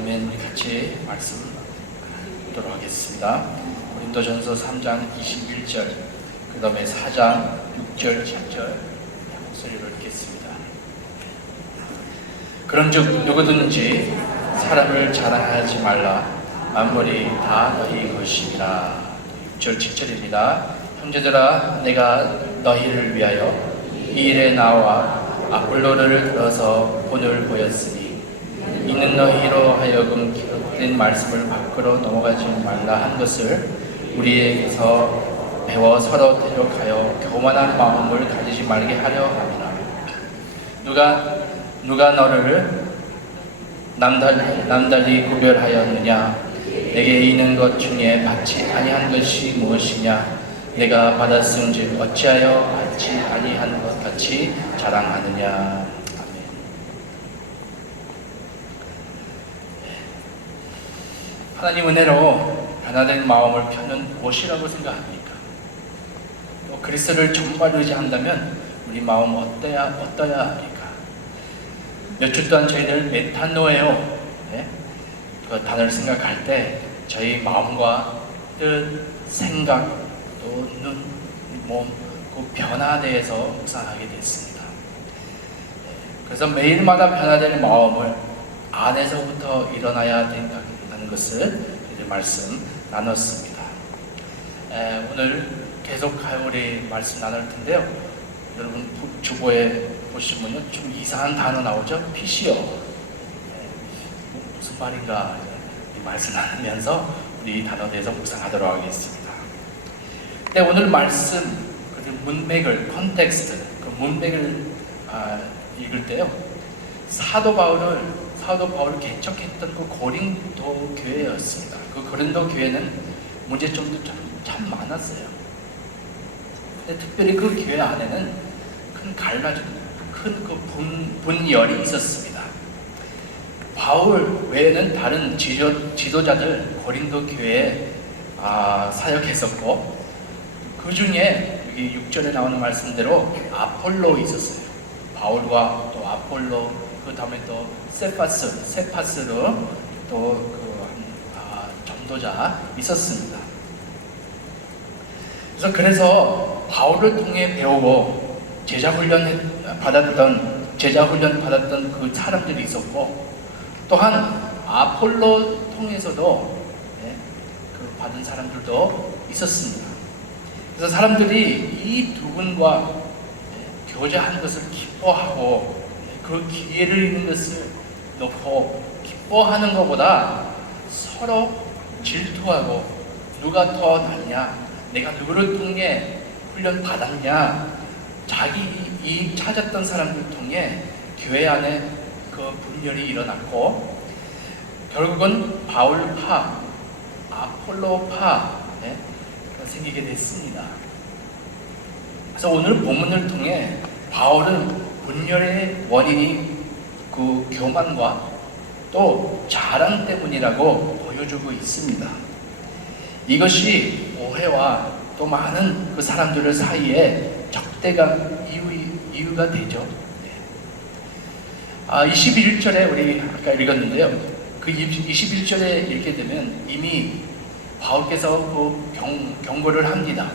아멘. 우리 같이 말씀 보도록 하겠습니다. 고린도전서 3장 21절, 그 다음에 4장 6절, 7절 목소리로 읽겠습니다. 그런즉 누구든지 사람을 자랑하지 말라. 만물이 다 너희 것이니라. 6절, 7절입니다. 형제들아, 내가 너희를 위하여 이 일에 나와 아폴로를 들어서 본을 보였으니 이는 너희로 하여금 기록된 말씀을 밖으로 넘어가지 말라 한 것을 우리에게서 배워 서로 대적하여 교만한 마음을 가지지 말게 하려 함이라. 누가 너를 남달리 구별하였느냐? 내게 있는 것 중에 받지 아니한 것이 무엇이냐? 내가 받았은즉 어찌하여 받지 아니한 것 같이 자랑하느냐? 하나님 은혜로 변화된 마음을 펴는 무엇이라고 생각합니까? 또 그리스도를 정말 의지한다면 우리 마음 어떠야 합니까? 몇 주 동안 저희들 메타노예요. 네? 그 단어를 생각할 때 저희 마음과 뜻, 생각, 또 눈, 몸, 그 변화에 대해서 묵상하게 됐습니다. 그래서 매일마다 변화되는 마음을 안에서부터 일어나야 된다는 것을 이제 말씀 나눴습니다. 오늘 계속 우리 말씀 나눌 텐데요. 여러분 주보에 보시면 좀 이상한 단어 나오죠? 피시어. 무슨 말인가 이 말씀 나누면서 우리 이 단어에 대해서 묵상하도록 하겠습니다. 근데 오늘 말씀 그 문맥을 컨텍스트 그 문맥을 읽을 때요. 사도 바울을 개척했던 그 고린도 교회였습니다. 그 고린도 교회는 문제점도 참 많았어요. 근데 특별히 그 교회 안에는 큰 갈라짐, 큰 그 분열이 있었습니다. 바울 외에는 다른 지도자들 고린도 교회에 사역했었고, 그 중에 여기 6절에 나오는 말씀대로 아폴로 있었어요. 바울과 또 아폴로, 그 다음에 또 세파스로 또 전도자 있었습니다. 그래서 바울을 통해 배우고 제자 훈련 받았던 그 사람들이 있었고, 또한 아폴로 통해서도 그 받은 사람들도 있었습니다. 그래서 사람들이 이 두 분과 교제하는 것을 기뻐하고 그 기회를 잃는 것을 놓고 기뻐하는 것보다 서로 질투하고 누가 더 낫냐, 내가 누구를 통해 훈련 받았냐, 자기 이익 찾았던 사람들 통해 교회 안에 그 분열이 일어났고, 결국은 바울파, 아폴로파 생기게 됐습니다. 그래서 오늘 본문을 통해 바울은 분열의 원인이 그 교만과 또 자랑 때문이라고 보여주고 있습니다. 이것이 오해와 또 많은 그 사람들 사이에 적대감 이유가 되죠. 21절에 우리 아까 읽었는데요. 그 21절에 읽게 되면 이미 바울께서 그 경고를 합니다.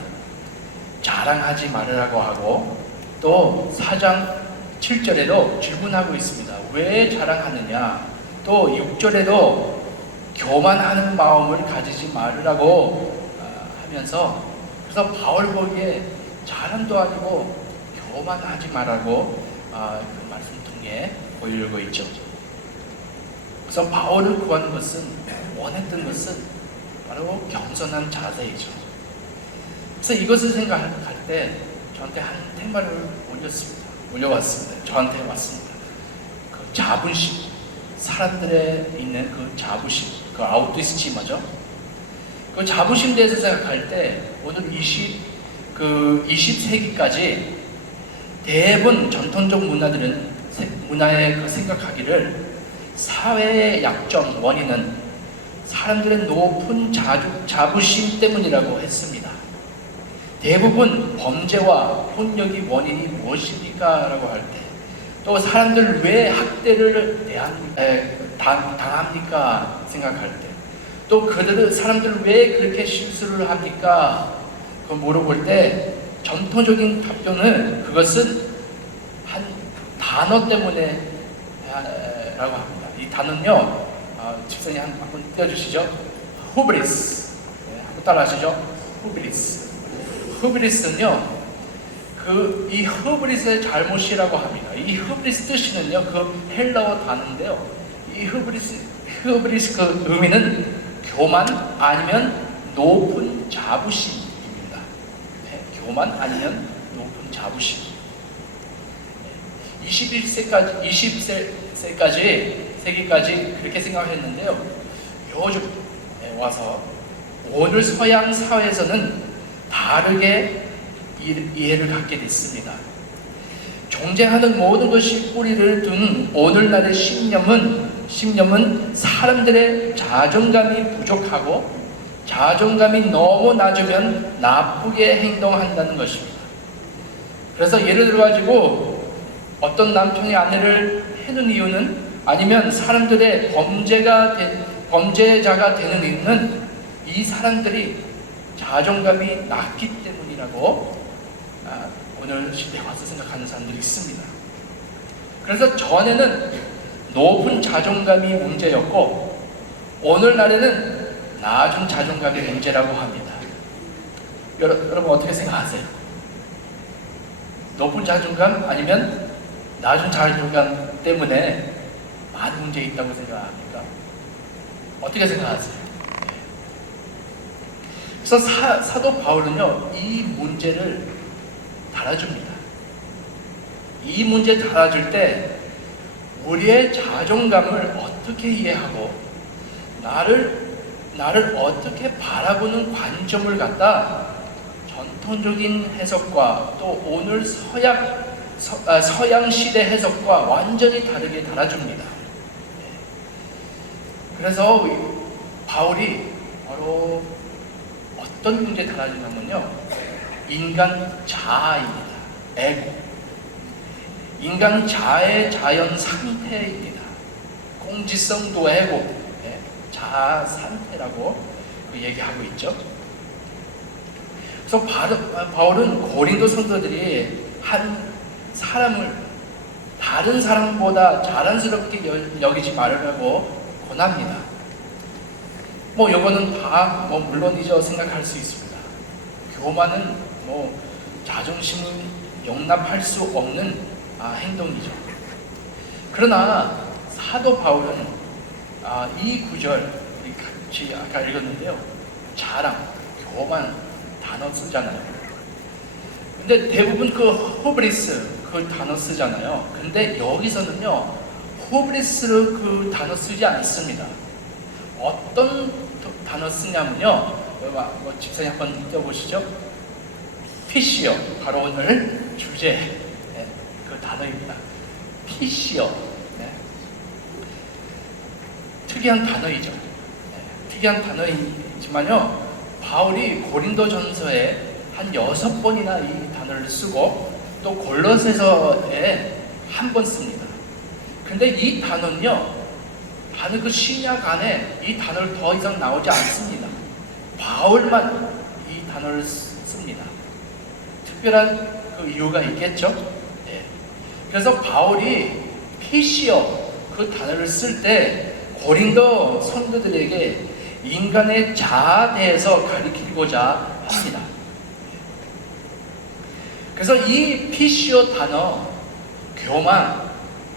자랑하지 말으라고 하고, 또 4장 7절에도 질문하고 있습니다. 왜 자랑하느냐? 또 6절에도 교만하는 마음을 가지지 말으라고 하면서, 그래서 바울 보기에 자랑도 아니고 교만하지 말라고 그 말씀 통해 보이려고 있죠. 그래서 바울을 구하는 것은, 원했던 것은 바로 겸손한 자세이죠. 그래서 이것을 생각할 때 저한테 한 테마를 올려왔습니다. 저한테 왔습니다. 그 자부심, 사람들에 있는 그 자부심, 그 아우토스티마죠. 그 자부심 대해서 생각할 때 오늘 20세기까지 대부분 전통적 문화의 그 생각하기를 사회의 약점 원인은 사람들의 높은 자부심 때문이라고 했습니다. 대부분 범죄와 폭력이 원인이 무엇입니까? 라고 할 때, 또 사람들 왜 학대를 당합니까? 생각할 때. 또 사람들은 왜 그렇게 실수를 합니까? 그 물어볼 때 전통적인 답변은 그것은 한 단어 때문에 라고 합니다. 이 단어는요, 집사님 한번 띄워주시죠. 후브리스. 한번 따라하시죠. 후브리스. 후브리스는요, 이 후브리스의 잘못이라고 합니다. 이 후브리스 뜻이는요, 그 헬라어 단어인데요. 이 후브리스 그 의미는 교만 아니면 높은 자부심입니다. 네, 교만 아니면 높은 자부심. 20세기까지 그렇게 생각했는데요. 요즘 와서 오늘 서양 사회에서는 다르게 이해를 갖게 됐습니다. 존재하는 모든 것이 뿌리를 둔 오늘날의 신념은 사람들의 자존감이 부족하고 자존감이 너무 낮으면 나쁘게 행동한다는 것입니다. 그래서 예를 들어가지고 어떤 남편이 아내를 해는 이유는, 아니면 사람들의 범죄자가 되는 이유는 이 사람들이 자존감이 낮기 때문이라고 오늘 시대에 와서 생각하는 사람들이 있습니다. 그래서 전에는 높은 자존감이 문제였고 오늘날에는 낮은 자존감이 문제라고 합니다. 여러분 어떻게 생각하세요? 높은 자존감 아니면 낮은 자존감 때문에 많은 문제 있다고 생각합니까? 어떻게 생각하세요? 그래서 사도 바울은요, 이 문제를 달아줍니다. 이 문제 달아줄 때 우리의 자존감을 어떻게 이해하고 나를 어떻게 바라보는 관점을 갖다 전통적인 해석과 또 오늘 서양 시대 해석과 완전히 다르게 달아줍니다. 그래서 바울이 바로 어떤 문제 달아주냐면요, 인간 자아입니다. 에고. 인간 자아의 자연 상태입니다. 공지성도 에고, 자아 상태라고 얘기하고 있죠. 그래서 바울은 고린도 성도들이 한 사람을 다른 사람보다 자랑스럽게 여기지 말으라고 권합니다. 이거는 다 물론이죠. 생각할 수 있습니다. 교만은 자존심을 용납할 수 없는 행동이죠. 그러나 사도 바울은 이 구절 우리 같이 아까 읽었는데요, 자랑, 교만 단어 쓰잖아요. 근데 대부분 그 호브리스 그 단어 쓰잖아요. 근데 여기서는요, 호브리스를 그 단어 쓰지 않습니다. 어떤 단어 쓰냐면요, 집사님 한번 띄워보시죠. 피시어, 바로 오늘 주제 그 단어입니다. 피시어. 특이한 단어이죠. 특이한 단어이지만요, 바울이 고린도전서에 한 6번이나 이 단어를 쓰고 또 골로새서에 한 번 씁니다. 근데 이 단어는요, 단어 그 신약 안에 이 단어를 더 이상 나오지 않습니다. 바울만 이 단어를 씁니다. 특별한 그 이유가 있겠죠? 네. 그래서 바울이 피시어 그 단어를 쓸 때 고린도 성도들에게 인간의 자아에 대해서 가리키고자 합니다. 그래서 이 피시어 단어, 교만,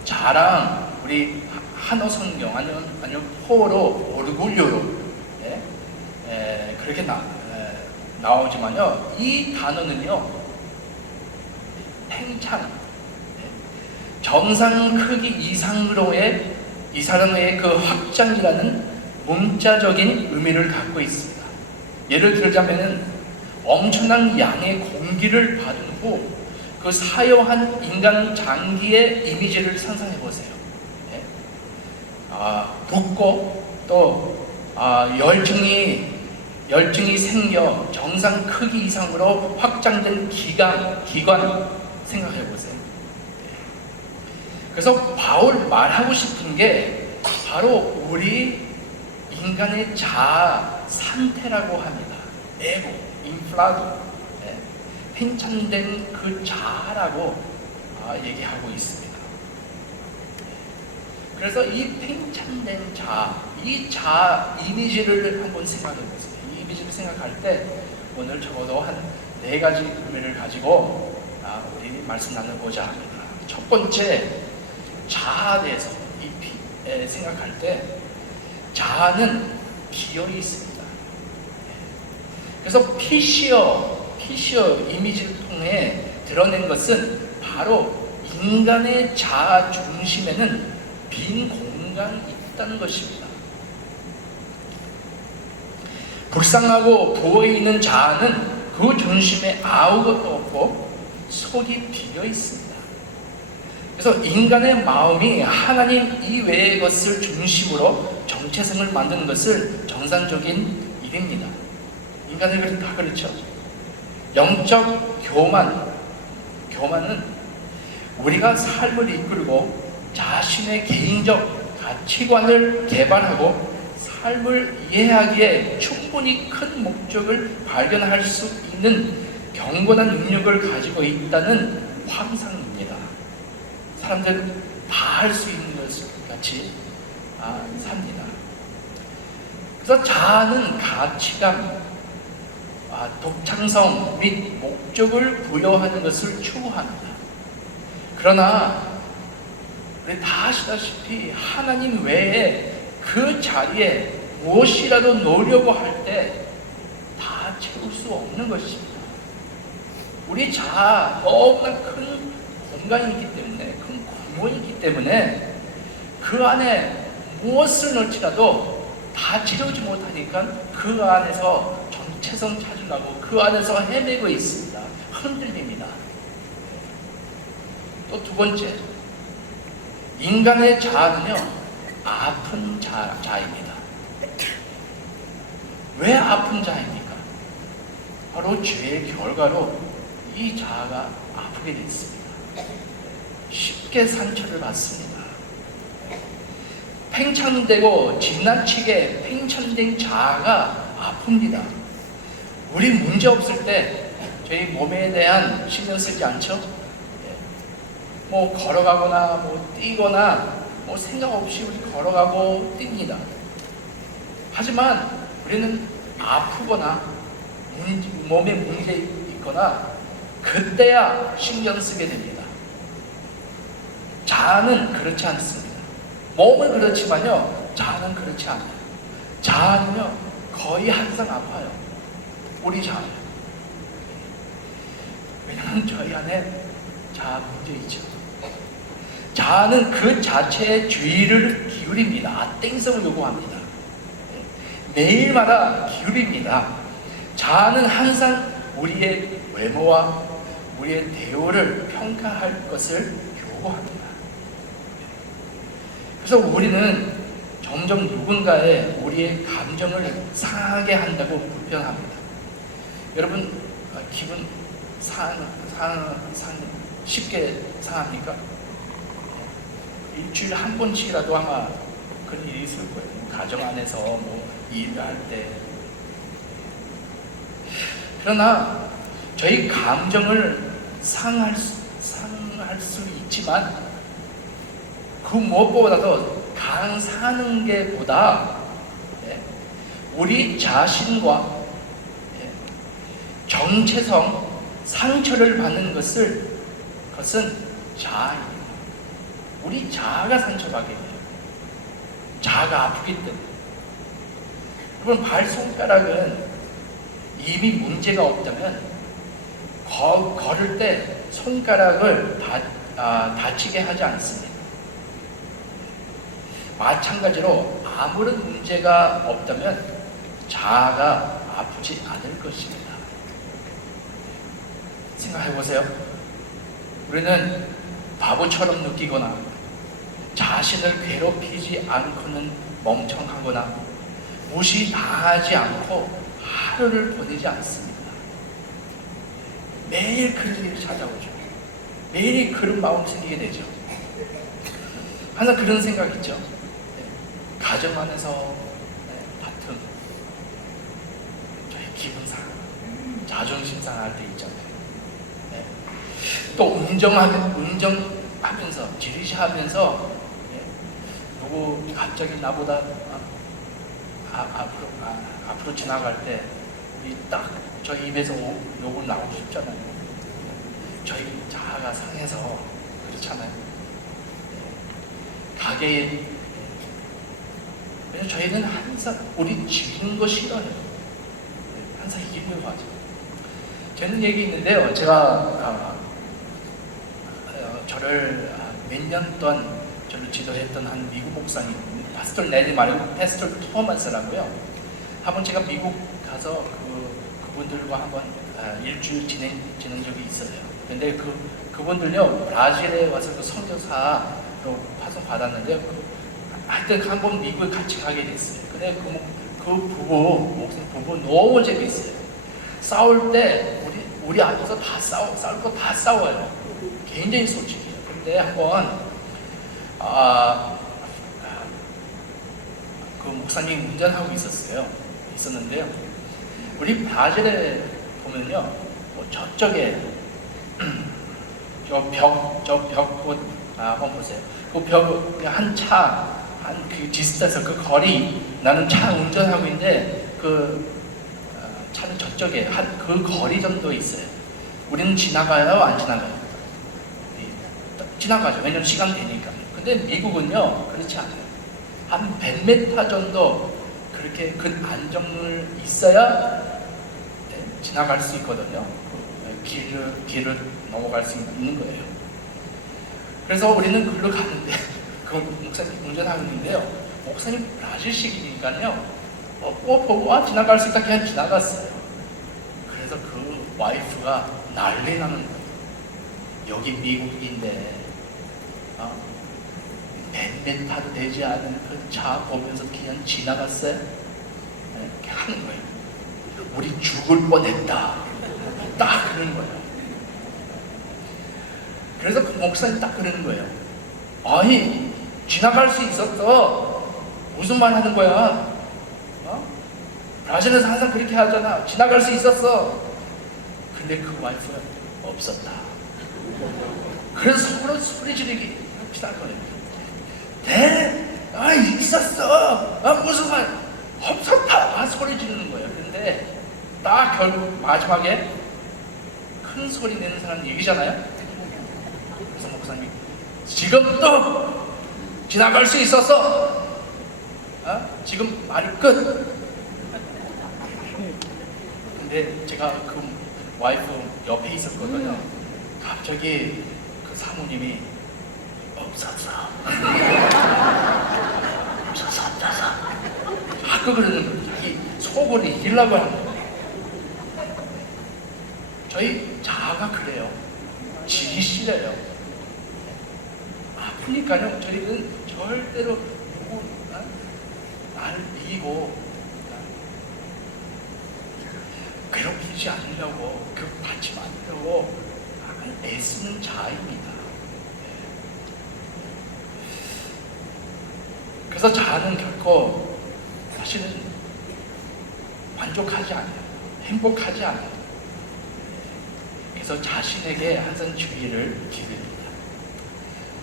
자랑, 우리 한어 성경 아니면 포로, 오르굴요로 그렇게 나오지만요, 이 단어는요, 팽창, 정상 크기 이상으로의 이 사람의 그 확장이라는 문자적인 의미를 갖고 있습니다. 예를 들자면은 엄청난 양의 공기를 받은 후 그 사용한 인간 장기의 이미지를 상상해 보세요. 붓고 또 열증이 생겨 정상 크기 이상으로 확장된 기관 생각해 보세요. 그래서 바울 말하고 싶은 게 바로 우리 인간의 자아 상태라고 합니다. 에고, 인플라도, 팽창된 그 자아라고 얘기하고 있습니다. 그래서 이 팽창된 자아, 이 자아 이미지를 한번 생각해 보세요. 이 이미지를 생각할 때 오늘 적어도 한 4가지 의미를 가지고 우리 말씀 나눠보자 합니다. 첫 번째, 자아에 대해서 생각할 때 자아는 비열이 있습니다. 그래서 피시어 이미지를 통해 드러낸 것은 바로 인간의 자아 중심에는 빈 공간이 있다는 것입니다. 불쌍하고 부어있는 자아는 그 중심에 아무것도 없고 속이 비어 있습니다. 그래서 인간의 마음이 하나님 이외의 것을 중심으로 정체성을 만드는 것을 정상적인 일입니다. 인간은 다 그렇죠. 영적 교만은 우리가 삶을 이끌고 자신의 개인적 가치관을 개발하고 삶을 이해하기에 충분히 큰 목적을 발견할 수 있는 경건한 능력을 가지고 있다는 환상입니다. 사람들은 다 할 수 있는 것 같이 삽니다. 그래서 자아는 가치감, 독창성 및 목적을 부여하는 것을 추구합니다. 그러나 우리 다 아시다시피 하나님 외에 그 자리에 무엇이라도 놓으려고 할 때 다 채울 수 없는 것입니다. 우리 자아 너무나 큰 공간이기 때문에, 큰 구멍이기 때문에 그 안에 무엇을 넣지라도 다 채우지 못하니까 그 안에서 정체성 찾으려고 그 안에서 헤매고 있습니다. 흔들립니다. 또 두 번째, 인간의 자아는요, 아픈 자입니다. 왜 아픈 자입니까? 바로 죄의 결과로 이 자아가 아프게 되어 있습니다. 쉽게 상처를 받습니다. 팽창되고 지나치게 팽창된 자아가 아픕니다. 우리 문제 없을 때 저희 몸에 대한 신경 쓰지 않죠? 뭐 걸어가거나 뭐 뛰거나 뭐 생각 없이 우리 걸어가고 뜁니다. 하지만 우리는 아프거나 몸에 문제 있거나 그때야 신경 쓰게 됩니다. 자아는 그렇지 않습니다. 몸은 그렇지만요, 자아는 그렇지 않아요. 자아는요, 거의 항상 아파요. 우리 자아. 왜냐하면 저희 안에 자아 문제 있죠. 자아는 그 자체의 주의를 기울입니다. 땡성을 요구합니다. 매일마다 기울입니다. 자아는 항상 우리의 외모와 우리의 대우를 평가할 것을 요구합니다. 그래서 우리는 점점 누군가의 우리의 감정을 상하게 한다고 불평합니다. 여러분 기분 쉽게 상합니까? 일주일에 한 번씩이라도 아마 그런 일이 있을 거예요. 가정 안에서 뭐 일을 할 때. 그러나 저희 감정을 상할 수 있지만 그 무엇보다도 가장 사는 게 보다 우리 자신과 정체성, 상처를 받는 그것은 자아입니다. 우리 자아가 상처받게 돼요. 자아가 아프기 때문에. 그럼 발손가락은 이미 문제가 없다면 걸을 때 손가락을 다치게 하지 않습니다. 마찬가지로 아무런 문제가 없다면 자아가 아프지 않을 것입니다. 생각해 보세요. 우리는 바보처럼 느끼거나 자신을 괴롭히지 않고는 멍청하거나 무시당하지 않고 하루를 보내지 않습니다. 매일 그런 일이 찾아오죠. 매일 그런 마음 생기게 되죠. 항상 그런 생각 있죠. 가정 안에서 다툼, 저희 기분 상하, 자존심 상할 때 있잖아요. 네. 또 운정하면서 지리시하면서 누구 갑자기 나보다 앞으로 지나갈 때 우리 딱 저 입에서 욕을 나오고 싶잖아요. 저희 자아가 상해서 그렇잖아요. 가게에 왜냐면 저희는 항상 우리 지는 거 싫어해요. 항상 이기려고 하죠. 저는 얘기 있는데요. 제가 저를 몇 년 동안 저를 지도했던 한 미국 목사님, 파스tor 넬리 말고 파스tor 토마스라고요. 한번 제가 미국 가서 그분들과 한번 일주일 지낸 적이 있어요. 근데 그분들요 브라질에 와서 그 선교사로 파송 받았는데 하여튼 한번 미국에 같이 가게 됐어요. 근데 목사님 부부 너무 재밌어요. 싸울 때 우리 앞에서 다 싸울 거 다 싸워요. 굉장히 솔직해요. 근데 한번 그 목사님 운전하고 있었는데요. 우리 브라질에 보면요, 뭐 저쪽에 저 벽 한번 보세요. 그 벽 한 그 디스턴스 그 거리 나는 차 운전하고 있는데 차는 저쪽에 한 그 거리 정도 있어요. 우리는 지나가요, 안 지나가요? 지나가죠. 왜냐면 시간 되니까. 근데 미국은요 그렇지 않아요. 한 100m 정도 그렇게 그 안정을 있어야 지나갈 수 있거든요. 길을 넘어갈 수 있는 거예요. 그래서 우리는 글로 가는데 그 목사님 운전하고 있는데요. 목사님 브라질식이니까요. 보고 지나갈 수 있다 그냥 지나갔어요. 그래서 그 와이프가 난리 나는 거예요. 여기 미국인데 100m도 되지 않은 그 차 보면서 그냥 지나갔어요. 이렇게 하는 거예요. 우리 죽을 뻔했다. 딱 그러는 거예요. 그래서 그 목사님 딱 그러는 거예요. 아니 지나갈 수 있었어. 무슨 말 하는 거야? 브라질에서 항상 그렇게 하잖아. 지나갈 수 있었어. 근데 그 와이프가 없었다. 그래서 서로 소리 지르기 시작하거든요. 있었어. 무슨 말? 없었다. 소리 지르는 거예요. 근데 딱 결국 마지막에 큰 소리 내는 사람 얘기잖아요. 그래서 목사님 지금도 지나갈 수 있었어. 지금 말이 끝. 근데 제가 그 와이프 옆에 있었거든요. 갑자기 그 사모님이 없었어. 자꾸 그러는 거예요. 자기 속을 이기려고 하는 거예요. 저희 자아가 그래요. 지기 싫어요. 아프니까요. 저희는 절대로 나를 이기고 괴롭히지 않으려고 받지 않으려고 애쓰는 자아입니다. 그래서 자아는 결코 사실은 만족하지 않아요. 행복하지 않아요. 그래서 자신에게 항상 주의를 기울입니다.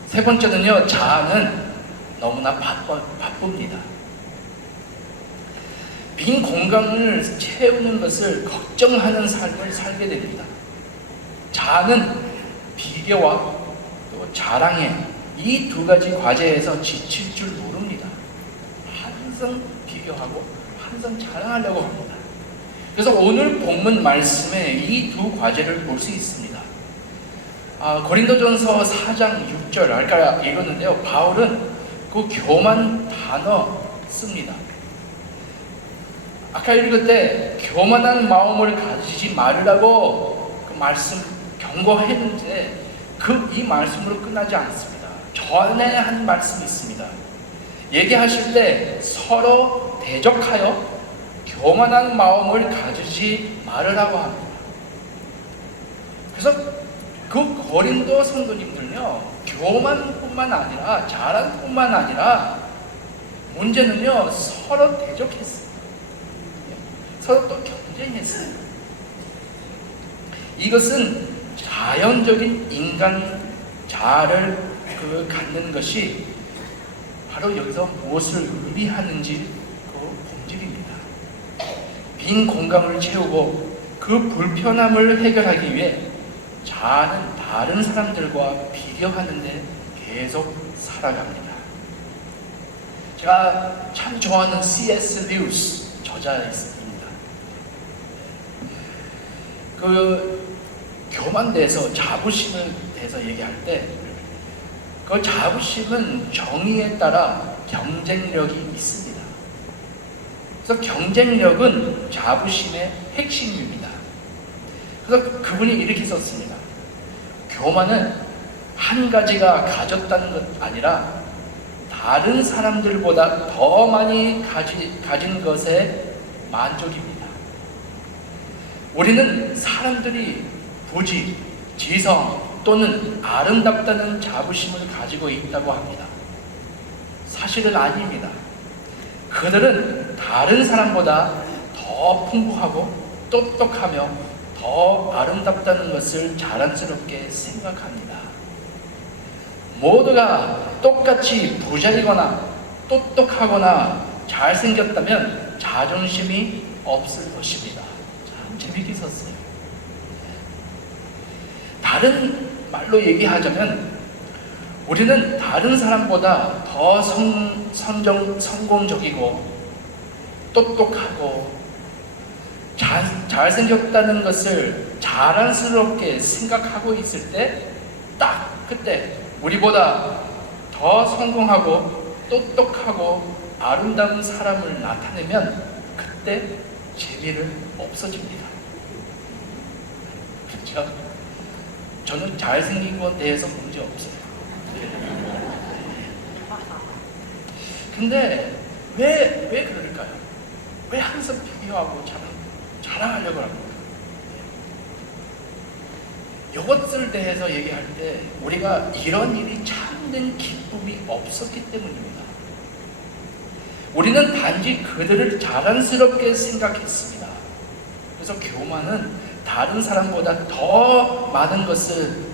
세 번째는요, 자아는 너무나 바쁩니다. 빈 공간을 채우는 것을 걱정하는 삶을 살게 됩니다. 자아는 비교와 또 자랑에 이 두 가지 과제에서 지칠 줄 모릅니다. 항상 비교하고 항상 자랑하려고 합니다. 그래서 오늘 본문 말씀에 이 두 과제를 볼 수 있습니다. 고린도전서 4장 6절 아까 읽었는데요. 바울은 그 교만 단어 씁니다. 아까 읽을 때 교만한 마음을 가지지 말으라고 그 말씀 경고했는데 이 말씀으로 끝나지 않습니다. 전에 한 말씀이 있습니다. 얘기하실 때 서로 대적하여 교만한 마음을 가지지 말으라고 합니다. 그래서 그 고린도 성도님들은요, 교만뿐만 아니라 자랑뿐만 아니라 문제는요, 서로 대적했어요. 서로 또 경쟁했어요. 이것은 자연적인 인간 자아를 갖는 것이 바로 여기서 무엇을 의미하는지 그 본질입니다. 빈 공간을 채우고 그 불편함을 해결하기 위해 자아는 다른 사람들과 비교하는데 계속 살아갑니다. 제가 참 좋아하는 C.S. 루이스 저자입니다. 교만대에서 자부심에 대해서 얘기할 때 그 자부심은 정의에 따라 경쟁력이 있습니다. 그래서 경쟁력은 자부심의 핵심입니다. 그래서 그분이 이렇게 썼습니다. 교만은 한 가지가 가졌다는 것 아니라 다른 사람들보다 더 많이 가진 것에 만족입니다. 우리는 사람들이 부지, 지성 또는 아름답다는 자부심을 가지고 있다고 합니다. 사실은 아닙니다. 그들은 다른 사람보다 더 풍부하고 똑똑하며 더 아름답다는 것을 자랑스럽게 생각합니다. 모두가 똑같이 부자이거나 똑똑하거나 잘생겼다면 자존심이 없을 것입니다. 참 재밌게 썼어요. 다른 말로 얘기하자면 우리는 다른 사람보다 더 성공적이고 똑똑하고 잘생겼다는 것을 자랑스럽게 생각하고 있을 때 딱 그때 우리보다 더 성공하고 똑똑하고 아름다운 사람을 나타내면 그때 재미를 없어집니다. 그렇죠? 저는 잘생긴 것에 대해서 문제 없어요. 근데 왜 그럴까요? 왜 항상 비교하고 자랑하려고 합니까? 이것을 대해서 얘기할 때 우리가 이런 일이 참된 기쁨이 없었기 때문입니다. 우리는 단지 그들을 자랑스럽게 생각했습니다. 그래서 교만은 다른 사람보다 더 많은 것을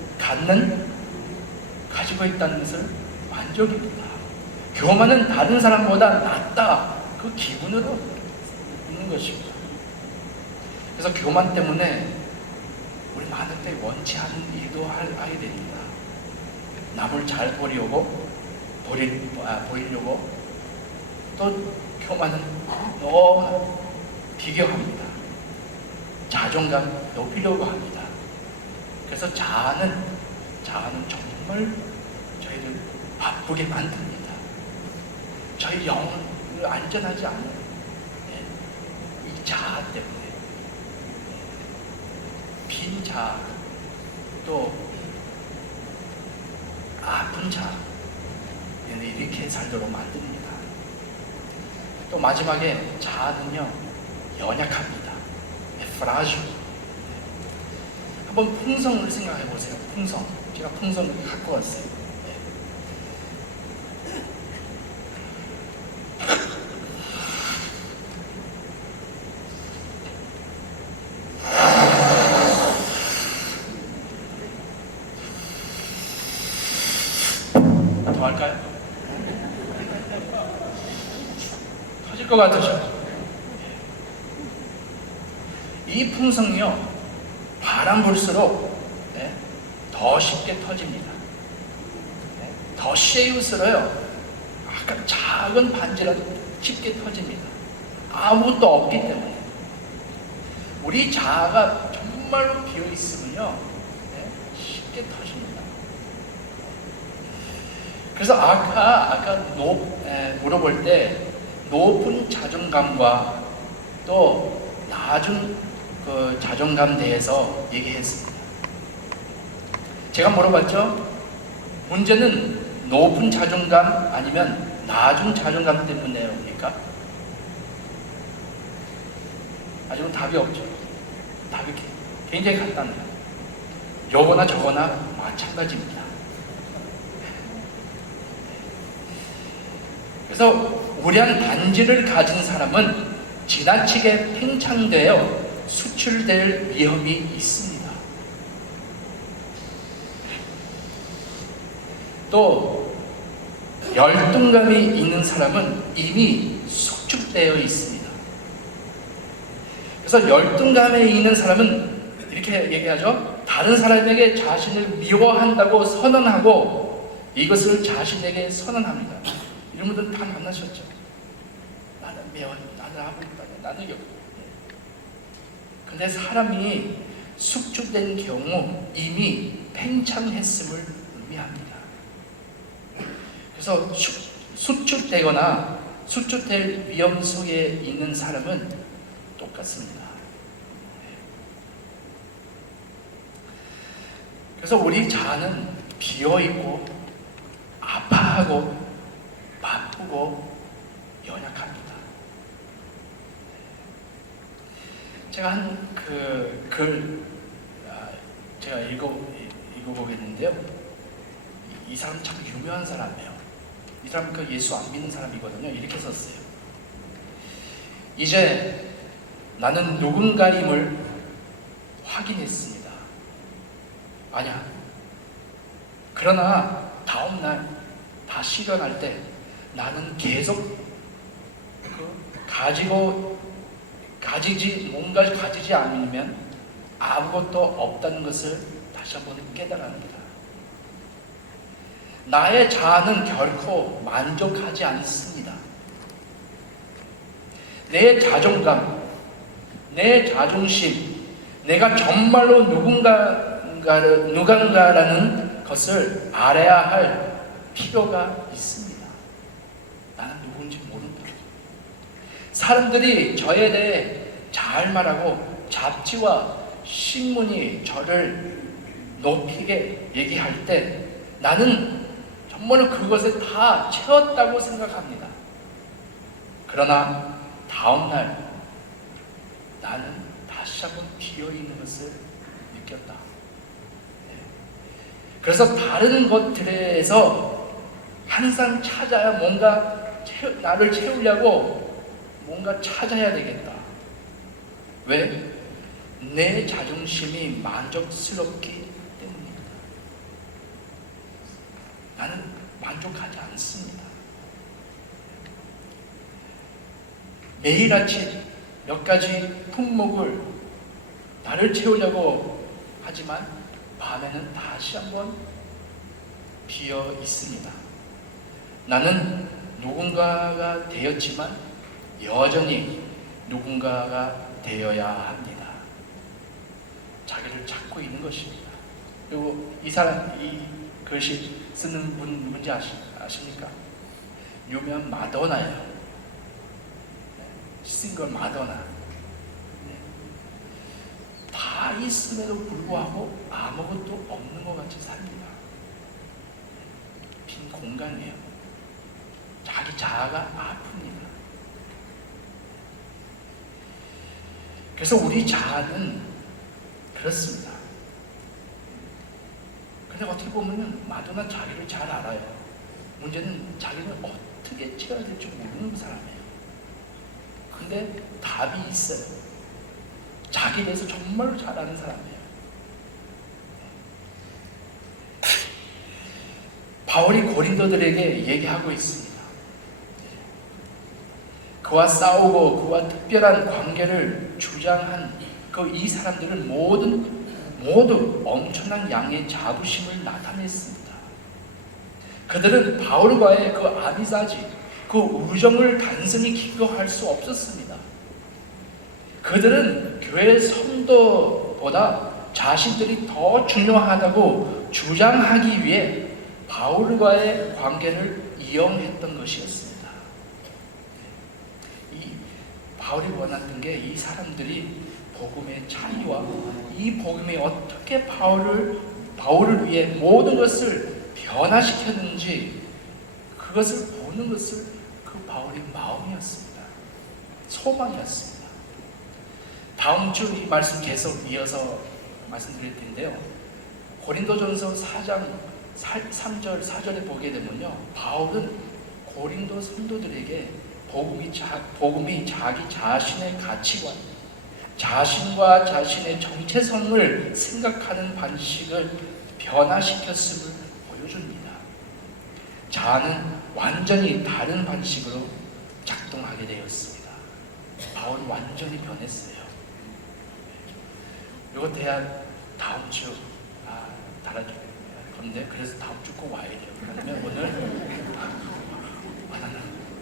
가지고 있다는 것을 만족입니다. 교만은 다른 사람보다 낫다 그 기분으로 있는 것입니다. 그래서 교만 때문에 우리 많은 때 원치 않은 일도 하게 됩니다. 남을 잘 보이려고 또 교만은 너무 비교합니다. 자존감 높이려고 합니다. 그래서 자아는 정말 저희를 바쁘게 만듭니다. 저희 영을 안전하지 않아요. 이 자아 때문에. 빈 자아, 또 아픈 자아, 이렇게 살도록 만듭니다. 또 마지막에 자아는요, 연약합니다. 프라질. 한번 풍성을 생각해 보세요. 풍성. 제가 풍성을 갖고 왔어요. 더 할까요? 터질 것 같으죠? 이 풍성이요, 바람 불수록 더 쉽게 터집니다. 더 쉐이우스러요, 아까 작은 반지라도 쉽게 터집니다. 아무것도 없기 때문에. 우리 자아가 정말로 비어있으면요, 쉽게 터집니다. 그래서 아까 물어볼 때 높은 자존감과 또 낮은 그 자존감 대해서 얘기했습니다. 제가 물어봤죠? 문제는 높은 자존감 아니면 낮은 자존감 때문에입니까? 아직은 답이 없죠. 답이 굉장히 간단해요. 요거나 저거나 마찬가지입니다. 그래서 우량 단지를 가진 사람은 지나치게 팽창되어 수출될 위험이 있습니다. 또 열등감이 있는 사람은 이미 수축되어 있습니다. 그래서 열등감에 있는 사람은 이렇게 얘기하죠. 다른 사람에게 자신을 미워한다고 선언하고 이것을 자신에게 선언합니다. 이런 분들 다 만나셨죠. 나는 미워, 나는 아무것도 아니야, 나는 여기. 근데 사람이 숙주된 경우 이미 팽창했음을 의미합니다. 그래서 수축되거나 수축될 위험 속에 있는 사람은 똑같습니다. 그래서 우리 자아는 비어있고 아파하고 바쁘고 연약합니다. 제가 한 그 글 제가 읽어보겠는데요. 이 사람 참 유명한 사람이에요. 이 사람 그 예수 안 믿는 사람이거든요. 이렇게 썼어요. 이제 나는 누군가임을 확인했습니다. 아니야. 그러나 다음날 다시 일어날 때 나는 계속 뭔가 가지지 않으면 아무것도 없다는 것을 다시 한번 깨달아갑니다. 나의 자아는 결코 만족하지 않습니다. 내 자존감, 내 자존심, 내가 정말로 누군가라는 것을 알아야 할 필요가 있습니다. 나는 누군지 모른다. 사람들이 저에 대해 잘 말하고 잡지와 신문이 저를 높이게 얘기할 때 나는 정말로 그것을 다 채웠다고 생각합니다. 그러나 다음날 나는 다시 한번 비어있는 것을 느꼈다. 그래서 다른 것들에서 항상 찾아야 뭔가 나를 채우려고 뭔가 찾아야 되겠다. 왜? 내 자존심이 만족스럽기 때문입니다. 나는 만족하지 않습니다. 매일 아침 몇 가지 품목을 나를 채우려고 하지만 밤에는 다시 한번 비어 있습니다. 나는 누군가가 되었지만 여전히 누군가가 되어야 합니다. 자기를 찾고 있는 것입니다. 그리고 이 글씨 쓰는 분 누군지 아십니까? 유명한 마도나예요. 싱글 마도나. 다 있음에도 불구하고 아무것도 없는 것 같이 삽니다. 빈 공간이에요. 자기 자아가 아픕니다. 그래서 우리 자아는 그렇습니다. 근데 어떻게 보면 마도나 자기를 잘 알아요. 문제는 자기는 어떻게 채워야 될지 모르는 사람이에요. 근데 답이 있어요. 자기에 대해서 정말로 잘 아는 사람이에요. 바울이 고린도들에게 얘기하고 있습니다. 그와 싸우고 그와 특별한 관계를 주장한 이 사람들은 모두 엄청난 양의 자부심을 나타냈습니다. 그들은 바울과의 그 아미사지, 그 우정을 단순히 기거할 수 없었습니다. 그들은 교회 성도보다 자신들이 더 중요하다고 주장하기 위해 바울과의 관계를 이용했던 것이었습니다. 바울이 원했던 게 이 사람들이 복음의 차이와 이 복음이 어떻게 바울을 위해 모든 것을 변화시켰는지 그것을 보는 것을 그 바울의 마음이었습니다. 소망이었습니다. 다음 주 이 말씀 계속 이어서 말씀드릴 텐데요. 고린도전서 4장 3절 4절에 보게 되면요, 바울은 고린도 성도들에게 복음이 자기 자신의 가치관, 자신과 자신의 정체성을 생각하는 방식을 변화시켰음을 보여줍니다. 자아는 완전히 다른 방식으로 작동하게 되었습니다. 바울은 완전히 변했어요. 이거 대학 다음 주 달아줄 건데, 그래서 다음 주 꼭 와야 돼요. 그러면 오늘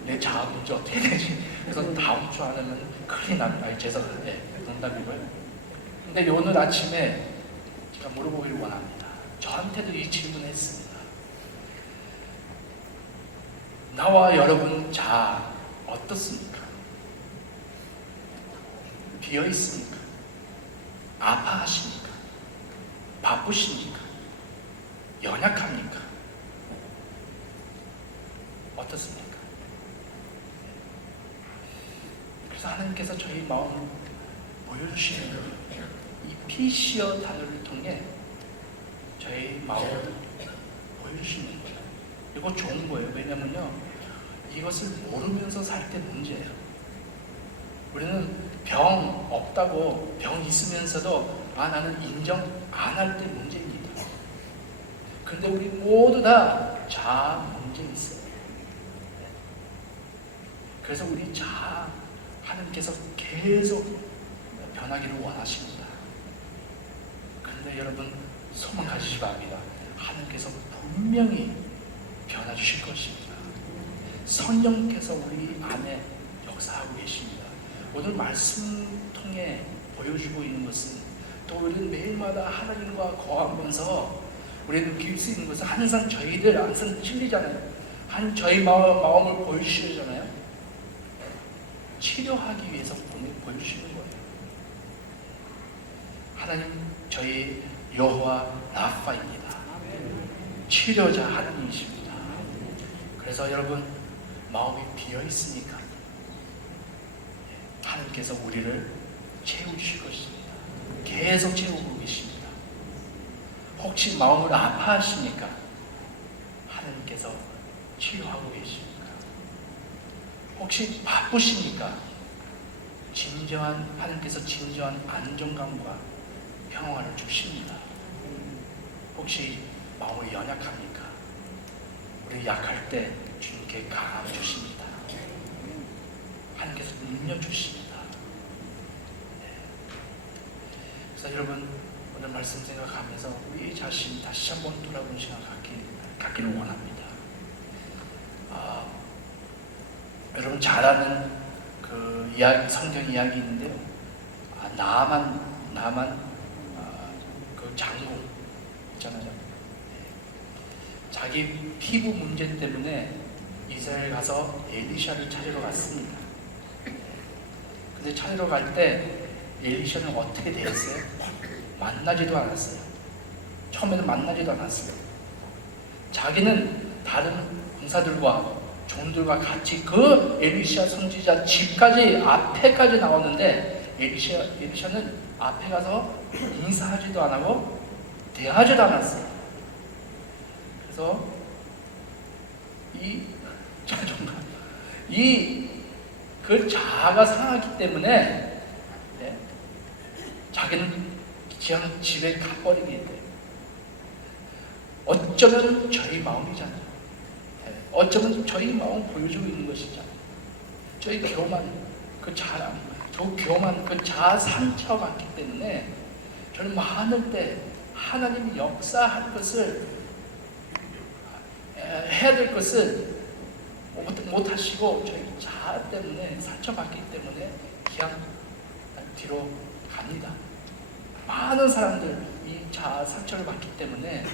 내 자아 문제 어떻게 되지? 그래서 다음 주 안 하면 큰일 납니다. 죄송한데 농담이고요. 근데 오늘 아침에 제가 물어보길 원합니다. 저한테도 이 질문을 했습니다. 나와 여러분 자아 어떻습니까? 비어 있습니까? 아파하십니까? 바쁘십니까? 연약합니까? 어떻습니까? 그래서 하나님께서 저희 마음을 보여주시는 이 피시어 단어를 통해 저희 마음을 보여주시는 거예요. 이거 좋은 거예요. 왜냐면요, 이것을 모르면서 살 때 문제예요. 우리는 병 없다고, 병 있으면서도 나는 인정 안 할 때 문제입니다. 그런데 우리 모두 다 자아 문제 있어요. 그래서 우리 자아 하나님께서 계속 변하기를 원하십니다. 그런데 여러분 소망 가지시 바랍니다. 하나님께서 분명히 변화 주실 것입니다. 성령께서 우리 안에 역사하고 계십니다. 오늘 말씀 통해 보여주고 있는 것은, 또 우리는 매일마다 하나님과 거하면서 우리는 느낄 수 있는 것은, 항상 저희들 항상 찔리잖아요. 저희 마음을 보여주시잖아요. 치료하기 위해서 보여주시는 거예요. 하나님, 저희 여호와 라파입니다. 치료자 하나님이십니다. 그래서 여러분 마음이 비어 있으니까 하나님께서 우리를 채우실 것입니다. 계속 채우고 계십니다. 혹시 마음을 아파하십니까? 하나님께서 치료하고 계십니다. 혹시 바쁘십니까? 하나님께서 진정한 안정감과 평화를 주십니다. 혹시 마음이 연약합니까? 우리 약할 때 주님께 강함 주십니다. 하나님께서 능력 주십니다. 그래서 여러분 오늘 말씀 생각하면서 우리 자신 다시 한번 돌아보는 시간 갖기를 원합니다. 여러분 잘 아는 그 성경 이야기 있는데요. 나만 그 장군 있잖아요. 자기 피부 문제 때문에 이스라엘 가서 엘리샤를 찾으러 갔습니다. 근데 찾으러 갈 때 엘리샤는 어떻게 되었어요? 만나지도 않았어요. 처음에는 만나지도 않았어요. 자기는 다른 군사들과 종들과 같이 그 엘리샤 선지자 집까지 앞에까지 나왔는데 엘리샤는 앞에 가서 인사하지도 안 하고 대하지도 않았어요. 그래서 그 자아가 상하기 때문에 자기는 그냥 집에 가버리게 돼요. 어쩌면 저희 마음이잖아요. 어쩌면 저희 마음 보여주고 있는 것이잖아요. 저희 교만, 그 자랑, 저 교만, 그 자아 상처받기 때문에 저는 많을 때 하나님이 역사할 것을 해야 될 것을 못 하시고 저희 자아 때문에 상처받기 때문에 그냥 뒤로 갑니다. 많은 사람들 이 자아 상처를 받기 때문에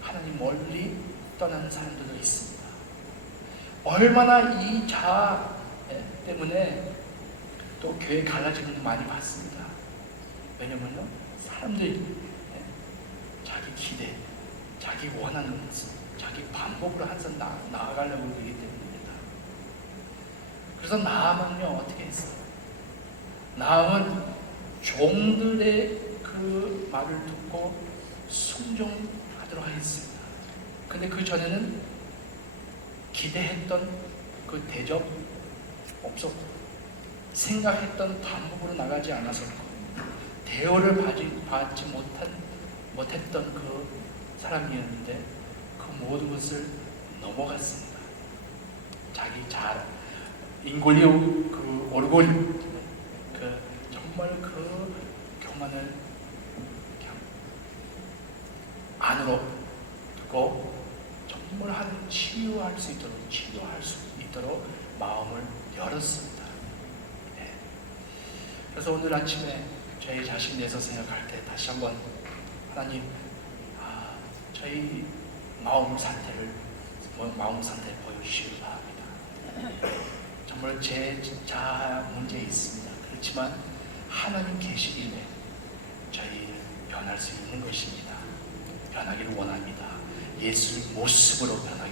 하나님 멀리 떠나는 사람들도 있습니다. 얼마나 이 자아 때문에 또 교회 갈라지는 거 많이 봤습니다. 왜냐면요, 사람들이 자기 기대, 자기 원하는 것을 자기 반복으로 항상 나아가려고 그러기 때문입니다. 그래서 나아만요 어떻게 했어요? 나아만 종들의 그 말을 듣고 순종하도록 하였습니다. 근데 그 전에는 기대했던 그 대접 없었고, 생각했던 방법으로 나가지 않았었고, 대우를 받지 못했던 그 사람이었는데 그 모든 것을 넘어갔습니다. 자기 인골리오 그 얼굴, 그 정말 그 교만을 안으로 두고 정말 치유할 수 있도록 마음을 열었습니다. 네. 그래서 오늘 아침에 저희 자신에 대해서 생각할 때 다시 한번 하나님, 저희 마음 상태를 보여주시기 바랍니다. 정말 제 자아 문제 있습니다. 그렇지만 하나님 계시기에 저희 변할 수 있는 것입니다. 변하기를 원합니다. 예수의 모습으로 변합니다.